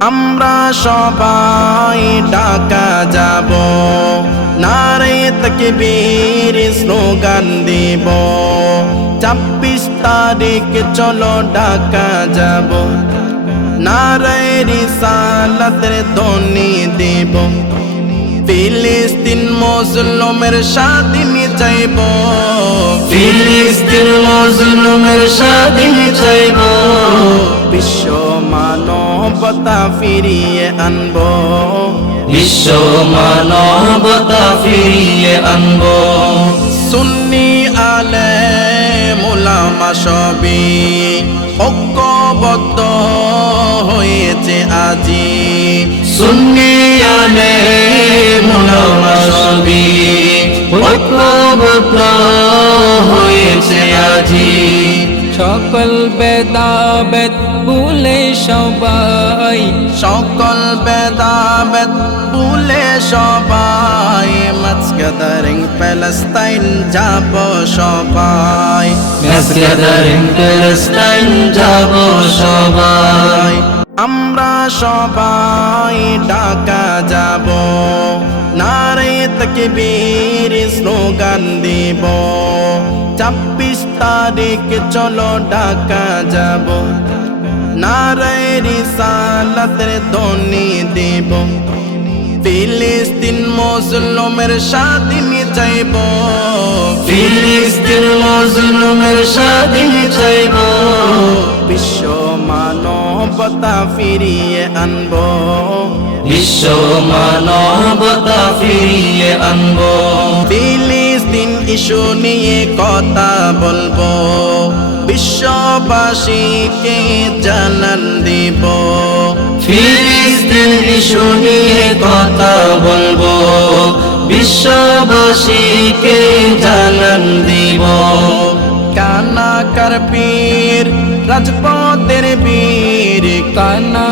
আমরা সবাই ঢাকা যাব, নারে তকবীর স্লোগান দিব। ছাব্বিশ তারিখ চলো ঢাকা যাব, নারে রিসালাতের ধ্বনি দেব। ফিলিস্তিন মুসলমের স্বাধীন চাইব, ফিলিস্তিন মজলুমের স্বাধীন চাইব। বিশ্ব মানবতা ফিরিয়ে আনব। বিশ্ব মানবতা ফিরিয়ে আনব। সুন্নি আলে মোলামা সবই ঐক্যবদ্ধ হয়েছে আজি। সুন্নিয়ানে মুলামা সবই ঐক্যবদ্ধ হয়েছে আজি। সকল বেদাবেদ ভুলে সবাই। সকল বেদাবেদ ভুলে সবাই। মাঝগাদারিং প্যালেস্তাইন যাব সবাই। মেসকাদারিং প্যালেস্টাইন যাব সবাই। আমরা সবাই ঢাকা যাব। নারে তকবীর স্লোগান দিব। ছাব্বিশ তারিখ চলো ঢাকা যাব। নারে রিসালাতের ধ্বনি দেব। ফিলিস্তিন মুসলমের স্বাধীন চাইব। ফিলিস্তিন মজলুমের স্বাধীন চাইব। বিশ্ব মানবতা ফিরিয়ে আনব। বিশ্ব মানবতা ফিরিয়ে আনব। ইস্যু নিয়ে কথা বলব। বিশ্ববাসীকে জানান দিব। ফিলিস্তিন ইস্যু নিয়ে কথা বলব। বিশ্ববাসীকে জানান দিব। কানাকার পীর, রাজপথের বীর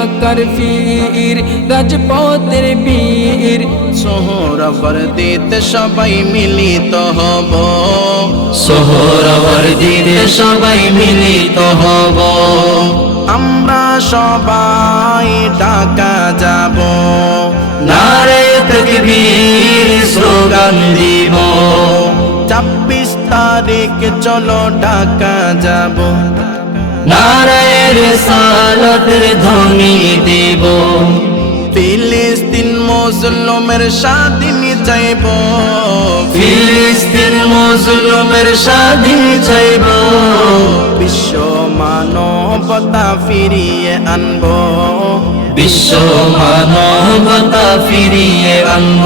কানা করফির রাজপথের বীর। সোহরবর দিতে সবাই মিলিত হব। সোহরবর দিতে সবাই মিলিত হব। আমরা সবাই ঢাকা যাব। নারে তকবীর স্লোগান দিব। ছাব্বিশ তারিখ চলো ঢাকা যাব। নারায়ের সালতের ধ্বনি দেব। ফিলিস্তিন মুসলমের স্বাধীন চাইব। ফিলিস্তিন মুসলমের স্বাধীন চাইব। বিশ্ব মানবতা ফিরিয়ে আনব। বিশ্ব মানবতা ফিরিয়ে আনব।